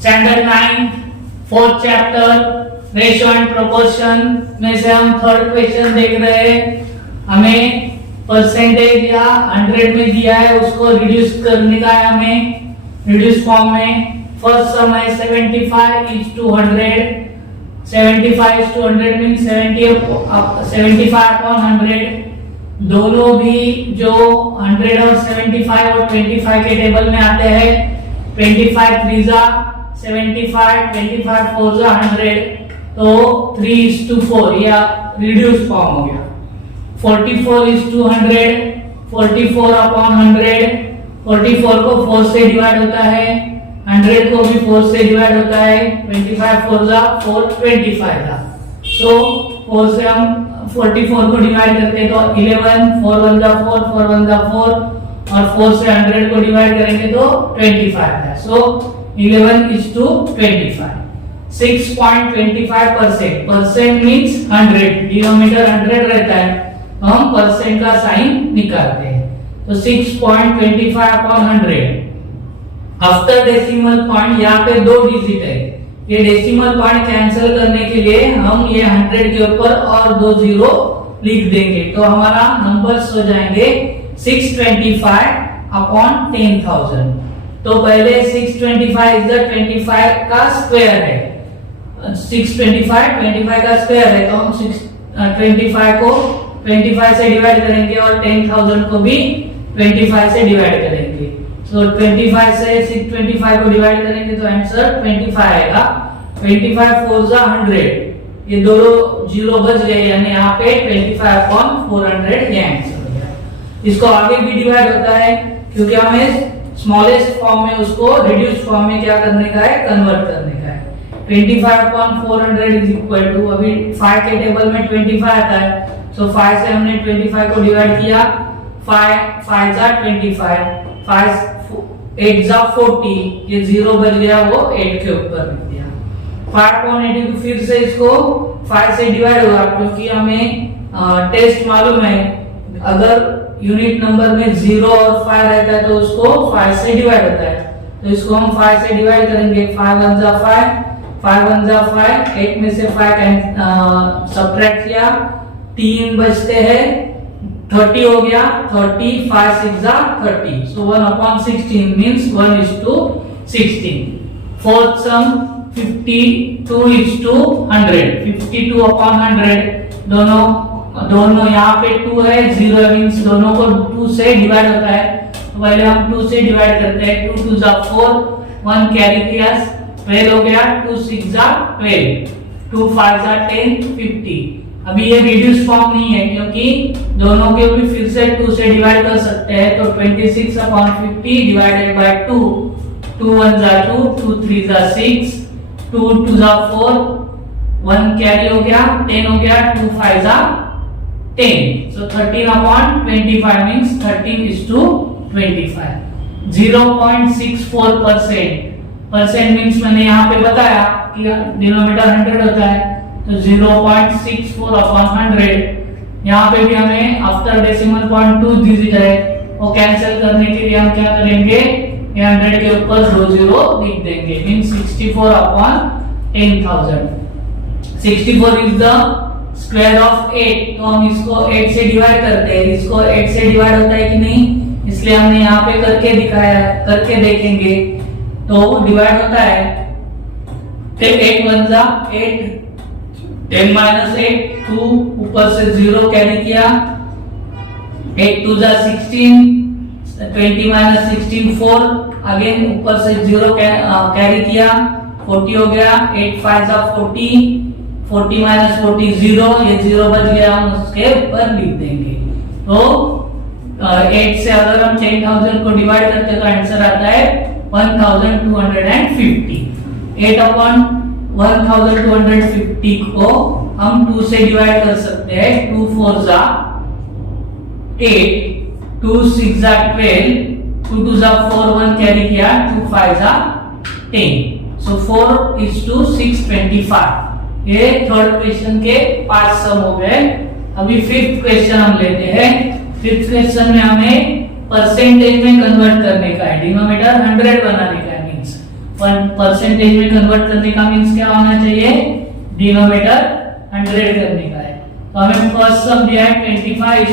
Standard 9 fourth chapter ratio and proportion में से हम थर्ड क्वेश्चन देख रहे हैं। हमें परसेंटेज या 100 में दिया है, उसको रिड्यूस करने का है हमें रिड्यूस फॉर्म में। फर्स्ट सम है 75 is to 100, 75 is to 100 means 75 upon 100। दोनों भी जो 100 और 75 और 25 के टेबल में आते हैं, 25 3 जा 75, 25 4 जा 100, तो 3 is to 4 या रिड्यूस फॉर्म हो गया। 44 is to 100, 44 upon 100, 44 को 4 से डिवाइड होता है, 100 को भी 4 से डिवाइड होता है, 25 4 जा 4, 25 था। सो 4 से हम 44 को डिवाइड करते हैं तो 11, 4 1 जा 4, 4 1 जा 4, और 4 से 100 को डिवाइड करेंगे तो 25 है। सो 11 is to 25। 6.25%, percent means 100, denominator 100 रहता है तो हम परसेंट का साइन निकालते हैं। तो 6.25 upon 100 आफ्टर डेसिमल पॉइंट, यहाँ पे 2 डिजिट है, ये डेसिमल पॉइंट कैंसिल करने के लिए हम ये 100 के ऊपर और 2 जीरो लिख देंगे तो हमारा नंबर्स हो जाएंगे 625 upon 10,000। तो पहले 625 इज द 25 का स्क्वायर है, 625 25 का स्क्वायर है, तो हम 625 को 25 से डिवाइड करेंगे और 10,000 को भी 25 से डिवाइड करेंगे। सो 25 से 625 को डिवाइड करेंगे तो आंसर 25 आएगा। 25 4 जा 100, ये दोनों जीरो बच गए, यानी यहाँ पे 25 upon 400 ये आंसर हो गया। इसको आगे भी डिवाइड होता है क्योंकि हमें स्मॉलेस्ट फॉर्म में उसको रिड्यूस फॉर्म में क्या करने का है, कन्वर्ट करने का है। 25 upon 400 इज इक्वल टू, अभी 5 के टेबल में 25 आता है, सो 5 से हमने 25 को डिवाइड किया, 5 जा 25, 5 8 जा 40, ये 0 बच गया, वो 8 के ऊपर लिख दिया। 5.82 फिर से इसको 5 से डिवाइड होगा क्योंकि हमें टेस्ट मालूम है, अगर यूनिट नंबर में 0 और 5 रहता है तो उसको 5 से डिवाइड होता है, तो इसको हम 5 से डिवाइड करेंगे। 5 1 जा 5, 5 1 जा 5, 8 में से 5 सब्ट्रैक्ट किया, 3 बचते हैं, 30 हो गया, 30 5 6 जा 30, सो 1 upon 16 means 1 is to 16। Fourth some 52 is to 100, 52 upon 100, दोनों यहाँ पे 2 है, 0 मींस दोनों को 2 से डिवाइड होता है, तो पहले हम 2 से डिवाइड करते हैं। 2 2 जा 4, 1 कैरी किया, 12 हो गया, 2 6 जा 12, 2 5 जा 10, 50। अभी ये रिड्यूस फॉर्म नहीं है क्योंकि दोनों के भी फिर से 2 से डिवाइड कर सकते हैं, तो 26 upon 50 डिवाइडेड बाय 2, 2 1 जा 2, 2 3 जा 6, 2 2 जा 4, 1 कैरी हो गया, 10 हो गया, 2 5 जा 10, so 13 upon 25 means 13 is to 25। 0.64%, percent means मैंने यहाँ पे बताया कि डिनोमिनेटर 100 होता है, तो 0.64 upon 100, यहाँ पे भी हमें आफ्टर डेसिमल पॉइंट 2 डिजिट है, वो कैंसिल करने के लिए हम क्या करेंगे, 100 के ऊपर 2 जीरो लिख देंगे, means 64 upon 10,000। 64 is the square of 8, तो हम इसको 8 से डिवाइड करते हैं, इसको 8 से डिवाइड होता है कि नहीं, इसलिए हमने यहाँ पे करके दिखाया है, करके देखेंगे तो डिवाइड होता है। 8 1 जा 8, 10 minus 8, 2 ऊपर से 0 कैरी किया, 8 2 जा 16, 20 minus 16 4, अगेन ऊपर से 0 कैरी किया, 40 हो गया, 8 5 जा 40, 40 minus 40 0, ये 0 बच गया, हम उसके ऊपर लिख देंगे। तो 8 से अगर हम 10,000 को डिवाइड करते हैं तो आंसर आता है 1250। 8 upon 1250 को हम 2 से डिवाइड कर सकते हैं, 2 4 जा 8, 2 6 जा 12, 2 2 जा 4, 1 कैरी किया, 2 5 जा 10, सो 4 is to 625। ये थर्ड क्वेश्चन के 5 सम हो गए। अभी फिफ्थ क्वेश्चन हम लेते हैं। फिफ्थ क्वेश्चन में हमें परसेंटेज में कन्वर्ट करने का है, डिनोमिनेटर 100 बनाने का है, मींस परसेंटेज में कन्वर्ट करने का मींस क्या होना चाहिए, डिनोमिनेटर 100 करने का है। तो हमें फर्स्ट सम दिया है 25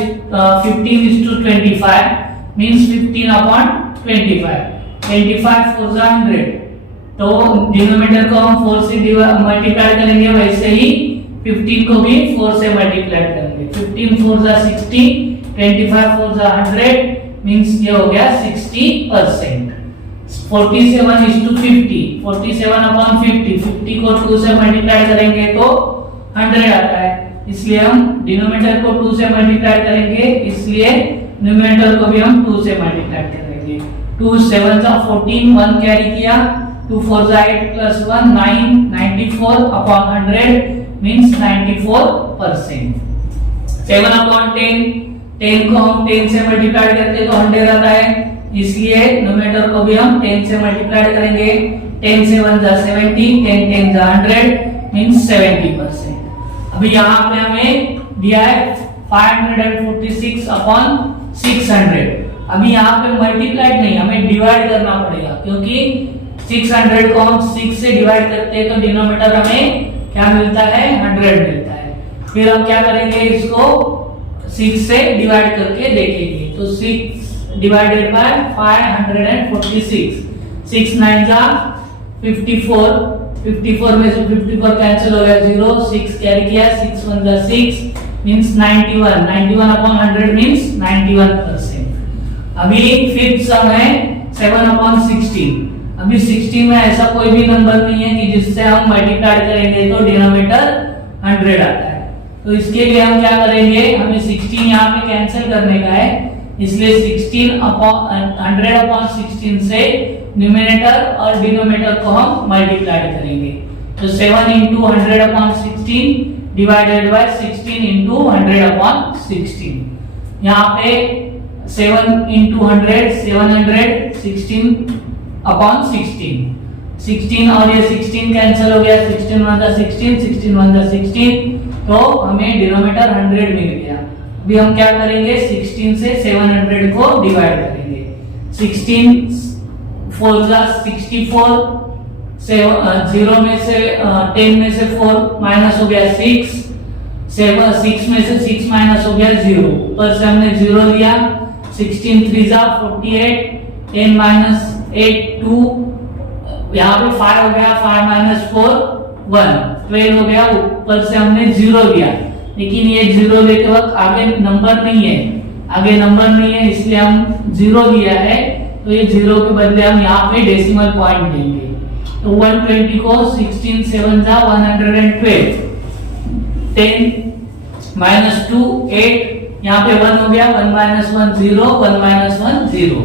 15:25 मींस 15 अपॉन 25, 25 4 जा 100, तो डिनोमिनेटर को हम 4 से मल्टीप्लाई करेंगे, वैसे ही 15 को भी 4 से मल्टीप्लाई करेंगे। 15 4 जा 60, 25 4 जा 100 मींस ये हो गया 60%। 47:50, 47 अपॉन 50, 50 को 2 से मल्टीप्लाई करेंगे तो 100 आता है, इसलिए हम डिनोमिनेटर को 2 से मल्टीप्लाई करेंगे, इसलिए न्यूमरेटर को भी हम 2 से मल्टीप्लाई करेंगे। 2 7 जा 14, 1 कैरी किया, 2 4 जा 8 प्लस 1 9, 94 अपॉन 100 मींस 94%। 7 अपॉन 10, 10 को हम 10 से मल्टीप्लाई करते तो 100 आता है, इसलिए न्यूमरेटर को भी हम 10 से मल्टीप्लाई करेंगे। 10 से 1 जा 70, 10 10 जा 100 मींस 70%। अभी यहाँ पे हमें दिया है 546 अपॉन 600। अभी यहाँ पे मल्टीप्लाई नहीं, हमें डिवाइड करना पड़ेगा, क्योंकि 600 को हम 6 से डिवाइड करते हैं तो डिनोमिनेटर हमें क्या मिलता है, 100 मिलता है। फिर हम क्या करेंगे, इसको 6 से डिवाइड करके देखेंगे। तो 6 डिवाइडेड बाय 546, 6 9 जा 54, 54 में से 54 कैंसिल हो गया 0, 6 कैरी किया, 6 1 जा 6 मींस 91, 91 अपॉन 100 मींस 91%। अभी फिफ्थ सम है 7 अपॉन 16। अभी 16 में ऐसा कोई भी नंबर नहीं है कि जिससे हम मल्टीप्लाई करेंगे तो डिनोमिनेटर 100 आता है। तो इसके लिए हम क्या करेंगे, हमें 16 यहाँ पे कैंसिल करने का है, इसलिए 16 अपॉन 100 अपॉन 16 से न्यूमरेटर और डिनोमिनेटर को हम मल्टीप्लाई करेंगे। तो 7 into 100 upon 16 divided by 16 into 100 upon 16। यहाँ पे 7 into 100 700, 16 अपॉन 16, 16 और ये 16 कैंसिल हो गया, 16 1 जा 16, 16 1 जा 16, तो हमें डिनोमिनेटर 100 मिल गया। अभी हम क्या करेंगे, 16 से 700 को डिवाइड करेंगे। 16 4 जा 64, 0 में से 10 में से 4 माइनस हो गया 6, 6 में से 6 माइनस हो गया 0, ऊपर से हमने 0 लिया। 16 3 जा 48, 10 माइनस 8 2, यहाँ पे 5 हो गया, 5 माइनस 4 1, 12 हो गया, ऊपर से हमने 0 लिया, लेकिन ये 0 लेते वक्त आगे नंबर नहीं है, इसलिए हम 0 लिया है, तो ये 0 के बदले हम यहाँ पे डेसिमल पॉइंट देंगे। तो 120 को 16 7 जा 112, 10 माइनस 2 8, यहाँ पे 1 हो गया, 1 माइनस 1 0, 1 माइनस 1 0,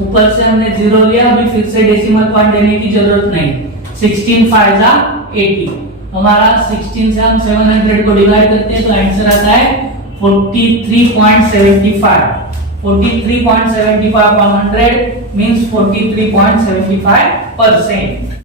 ऊपर से हमने 0 लिया। अभी फिर से डेसिमल पॉइंट देने की जरूरत नहीं। 16 5 जा 80, हमारा 16 से हम 700 को डिवाइड करते हैं तो आंसर आता है 43.75, 43.75 upon 100 means 43.75%।